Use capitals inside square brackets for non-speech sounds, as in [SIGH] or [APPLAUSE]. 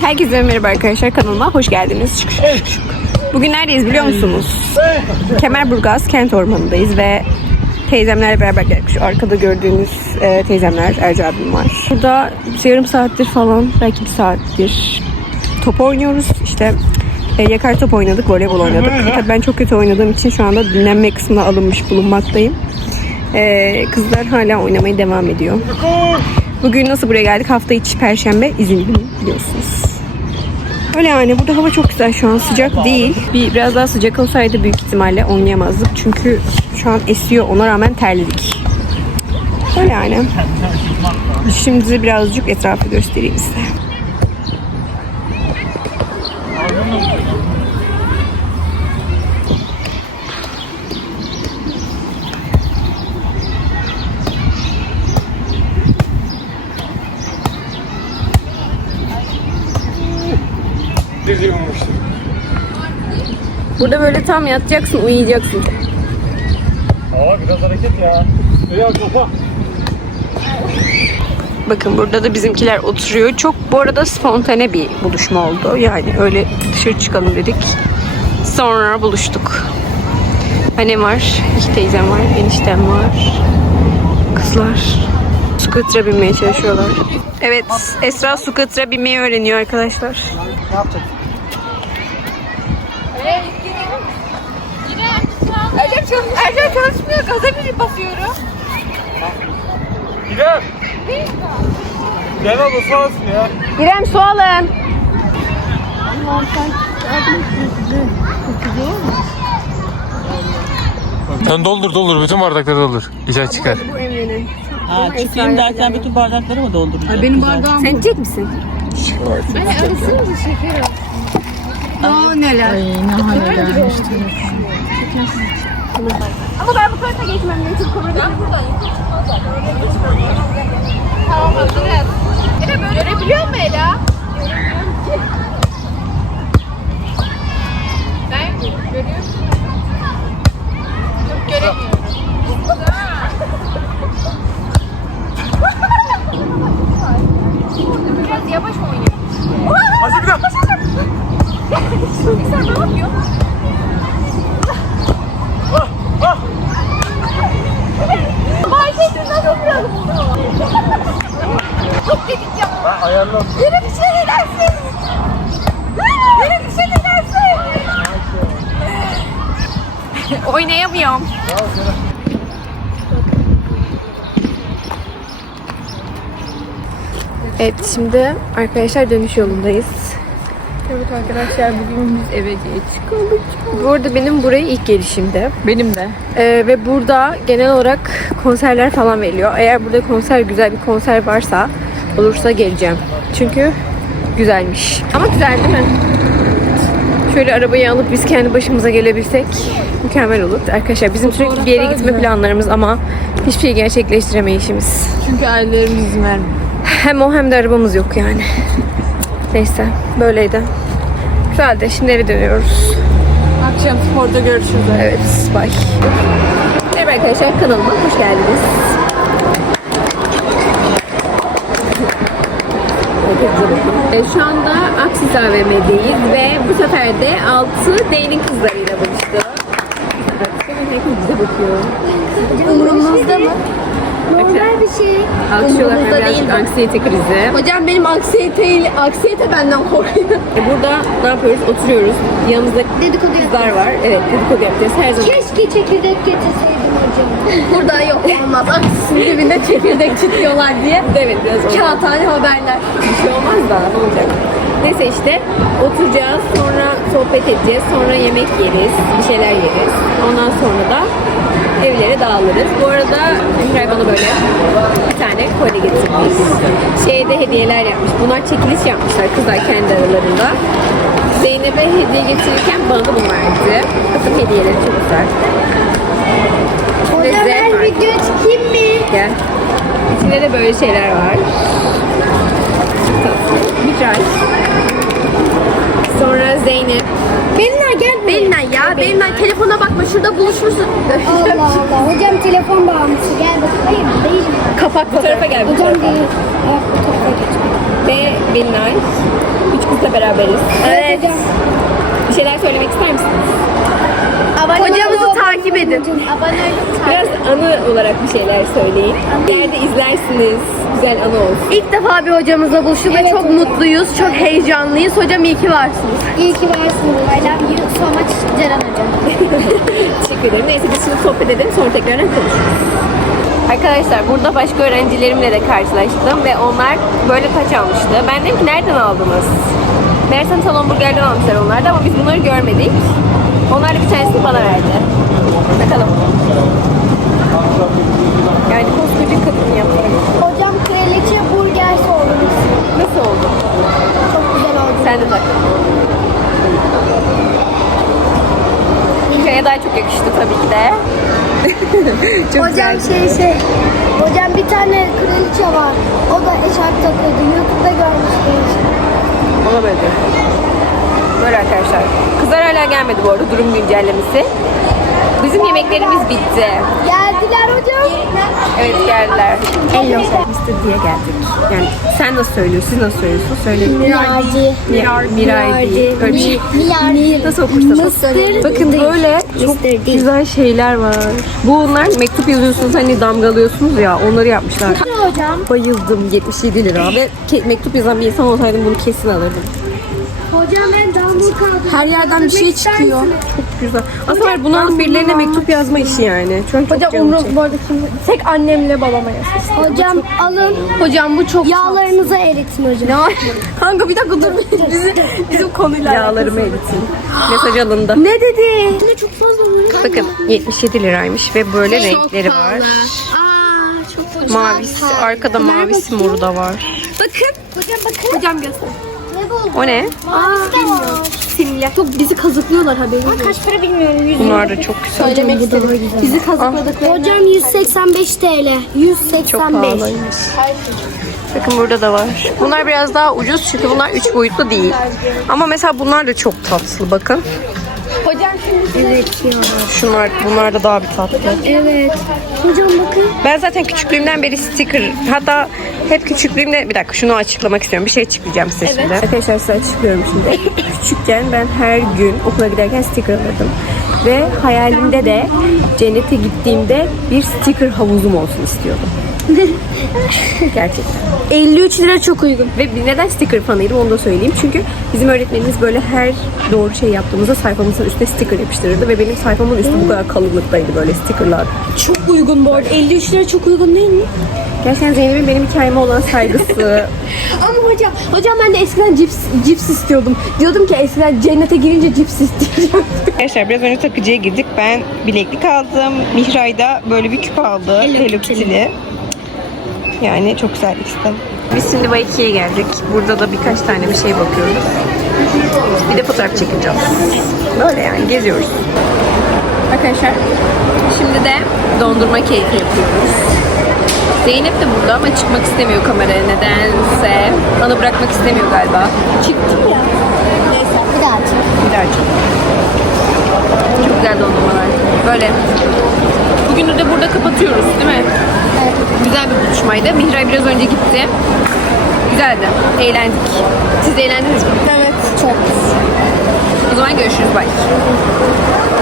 Herkese merhaba arkadaşlar kanalıma hoş geldiniz. Bugün neredeyiz biliyor musunuz? Kemerburgaz kent ormanındayız ve teyzemlerle beraber geldik. Şu arkada gördüğünüz e, teyzemler Erci abim var. Burada işte yarım saattir falan belki bir saattir top oynuyoruz. İşte e, yakar top oynadık, voleybol oynadık. Tabii ben çok kötü oynadığım için şu anda dinlenme kısmına alınmış bulunmaktayım. E, kızlar hala oynamaya devam ediyor. Bugün nasıl buraya geldik? Hafta içi perşembe izin günü biliyorsunuz. Öyle yani burada hava çok güzel şu an sıcak değil. Bir biraz daha sıcak olsaydı büyük ihtimalle oynayamazdık. Çünkü şu an esiyor ona rağmen terledik. Öyle yani. Şimdi birazcık etrafı göstereyim size. Geziyormuştum. Burada böyle tam yatacaksın, uyuyacaksın. Aa biraz hareket ya. Ya kafa. Bakın burada da bizimkiler oturuyor. Çok bu arada spontane bir buluşma oldu. Yani öyle dışarı çıkalım dedik. Sonra buluştuk. Annem var, iki teyzem var, eniştem var. Kızlar scooter'a binmeye çalışıyorlar. Evet, Esra scooter'a binmeyi öğreniyor arkadaşlar. Ne yapacaksın? Çalış Ercan çalışmıyor. Gaza bir basıyorum. İrem. Gel abla sağ olsun ya. İrem su alın. Sen doldur doldur bütün bardakları doldur. İçer çıkar. Bu Emre'nin. Ha, çıkayım derken bütün bardakları mı dolduracağım? Benim bardağım. Sen içecek misin? Hani arasınca şeker al. Aa neler. Ay ne hale gelmişti. Ama ben bu tarafa geçmem gerekiyor. Ben buradayım. Tamam hazırız. Ela böyle görebiliyor musun Ela? Ben görüyorum. Yok göremiyorum. Biraz yavaş. Hadi bir daha. Sen ne yapıyorsun? Fark ettin nasıl bırakıp Çok dedik ya. Ben ayarla. Yere bir şey edersin. Yere bir şey edersin. Oynayamıyorum. Evet şimdi arkadaşlar dönüş yolundayız. Evet arkadaşlar bugün biz eve geç kaldık. Bu arada benim buraya ilk gelişimde. Benim de. Ee, ve burada genel olarak konserler falan veriliyor. Eğer burada konser güzel bir konser varsa olursa geleceğim. Çünkü güzelmiş. Ama güzel değil mi? Şöyle arabayı alıp biz kendi başımıza gelebilsek mükemmel olur. Arkadaşlar bizim sürekli bir yere gitme planlarımız ama hiçbir şey gerçekleştiremeyişimiz. Çünkü ailelerimiz izin vermiyor. Hem o hem de arabamız yok yani. Neyse böyleydi. Güzeldi. Şimdi eve dönüyoruz. Akşam sporda görüşürüz. Evet, bye. Merhaba arkadaşlar, kanalıma hoş geldiniz. Ee, Şu anda Aksis AVM'deyiz ve bu sefer de altı D'nin kızlarıyla buluştu. Senin herkes bize bakıyor. Umurumuzda mı? Normal bir şey. Alkışlıyorlar Umurumuzda birazcık değil. anksiyete krizi. Hocam benim anksiyete, anksiyete benden korkuyor. E, Burada ne yapıyoruz? Oturuyoruz. Yanımızda Dedikodu kızlar var. Evet, dedikodu yapacağız her zaman. Keşke çekirdek getirseydim Burada yok olmaz. Aksisinin dibinde çekirdek çitliyorlar diye. Evet, biraz oldu. Kağıthane haberler. Bir şey olmaz da ne olacak? Neyse işte oturacağız, sonra sohbet edeceğiz, sonra yemek yeriz, bir şeyler yeriz. Ondan sonra da evlere dağılırız. Bu arada Ümray bana böyle bir tane kolye getirmiş. Şeyde hediyeler yapmış. Bunlar çekiliş yapmışlar kızlar kendi aralarında. Zeynep'e hediye getirirken bana da bunu verdi. Bakın hediyeleri çok güzel. Hocam ben harfi. video çekeyim mi? Gel. İçinde de böyle şeyler var. Güzel. Sonra Zeynep. Belinay gel. Belinay ya. Belinay telefona bakma. Şurada buluşmuşsun. Allah [LAUGHS] Allah. Hocam telefon bağımlısı. Gel bak. Hayır değil. Kapak bu tarafa gel. Hocam tarafa. değil. Ayak bu tarafa geç. Ve Belinay. Üç beraberiz. Evet. Bir şeyler söylemek ister misiniz? Hocamızı takip edin. Abone olun. Biraz anı olarak bir şeyler söyleyin. Nerede izlersiniz? Güzel anı olsun. İlk defa bir hocamızla buluştuk ve çok mutluyuz, çok heyecanlıyız. Hocam iyi ki varsınız. İyi ki varsınız. I love you so much Ceren Hocam. [LAUGHS] Teşekkür ederim. Neyse biz şimdi sohbet edelim sonra tekrardan konuşuruz. Arkadaşlar burada başka öğrencilerimle de karşılaştım ve onlar böyle taç almıştı. Ben dedim ki nereden aldınız? Meğersem salon burgerden almışlar onlar da ama biz bunları görmedik. Onlar da bir tanesini bana verdi. Bakalım. Yani koskoca kadın yaptı. Hocam kraliçe burger sordunuz. Nasıl oldu? Çok güzel oldu. Sen de tak. Hikaya daha çok yakıştı tabii ki de. [LAUGHS] çok Hocam güzeldi. şey şey. Hocam bir tane kraliçe var. O da eşarp takıyordu. Youtube'da görmüştüm. Ona böyle arkadaşlar. Kızlar hala gelmedi bu arada durum güncellemesi. Bizim yemeklerimiz bitti. Geldiler hocam. Evet geldiler. Hello. Mr. diye geldik. Yani sen nasıl söylüyorsun, siz nasıl söylüyorsunuz? Söyleyin. Miracı. Miray, Miray değil. Öyle bir şey. Miracı. Nasıl okursanız. Mısır Bakın böyle çok güzel şeyler var. Bunlar mektup yazıyorsunuz hani damgalıyorsunuz ya onları yapmışlar. Hocam. Bayıldım 77 lira ve mektup yazan bir insan olsaydım bunu kesin alırdım. Hocam ben damla kaldım. Her yerden bir şey çıkıyor. Çok güzel. Aslında var bunu alıp birilerine mektup yazma işi yani. Çok Hocam canım umru çekti. bu arada şimdi tek annemle babama yazmış. Hocam alın. Hocam bu çok Yağlarınızı eritin hocam. [LAUGHS] Kanka bir dakika dur bizi, bizim konuyla Yağlarımı eritin. Mesaj alındı. Ne dedi? Ne çok fazla vuruyor. Bakın 77 liraymış ve böyle renkleri var. Aa çok. Mavisi, arkada mavisi moru da var. Hocam bakın. Hocam göster. O ne? Mavisi. Simler. Çok bizi kazıklıyorlar haberiniz yok. Kaç para bilmiyorum. 100 Bunlar da çok güzel. Söylemek istedim. Bizi kazıkladıklarını. Hocam 185 TL. 185. Çok pahalıymış. Bakın burada da var. Bunlar biraz daha ucuz çünkü bunlar 3 boyutlu değil. Ama mesela bunlar da çok tatlı bakın. Evet ya. Şunlar, bunlar da daha bir tatlı. Evet. Hocam bakın. Ben zaten küçüklüğümden beri sticker hatta hep küçüklüğümde bir dakika şunu açıklamak istiyorum. Bir şey açıklayacağım size şimdi. Arkadaşlar size açıklıyorum şimdi. [LAUGHS] Küçükken ben her gün okula giderken sticker alırdım. Ve hayalimde de cennete gittiğimde bir sticker havuzum olsun istiyordum. [LAUGHS] Gerçekten. 53 lira çok uygun. Ve neden sticker fanıydım onu da söyleyeyim. Çünkü bizim öğretmenimiz böyle her doğru şey yaptığımızda sayfamızın üstüne sticker yapıştırırdı. Ve benim sayfamın üstü bu kadar kalınlıktaydı böyle stickerlar. Çok uygun bu arada. 53 lira çok uygun değil mi? Gerçekten Zeynep'in benim hikayeme olan saygısı. [LAUGHS] Ama hocam, hocam ben de eskiden cips, cips istiyordum. Diyordum ki eskiden cennete girince cips isteyeceğim. [LAUGHS] Arkadaşlar biraz önce takıcıya girdik. Ben bileklik aldım. Mihray da böyle bir küp aldı. Hello Kitty'li. Yani çok güzel ikisi Biz şimdi Vaiki'ye geldik. Burada da birkaç tane bir şey bakıyoruz. Bir de fotoğraf çekeceğiz. Böyle yani geziyoruz. Arkadaşlar şimdi de dondurma keyfi yapıyoruz. Zeynep de burada ama çıkmak istemiyor kameraya nedense. Bana bırakmak istemiyor galiba. Çıktım ya. Bir daha aç. Bir daha çık. Çok güzel dondurmalar. Böyle. Bugünü de burada kapatıyoruz değil mi? Güzel bir buluşmaydı. Mihray biraz önce gitti. Güzeldi. Eğlendik. Siz de eğlendiniz mi? Evet, çok. O zaman görüşürüz. Bye.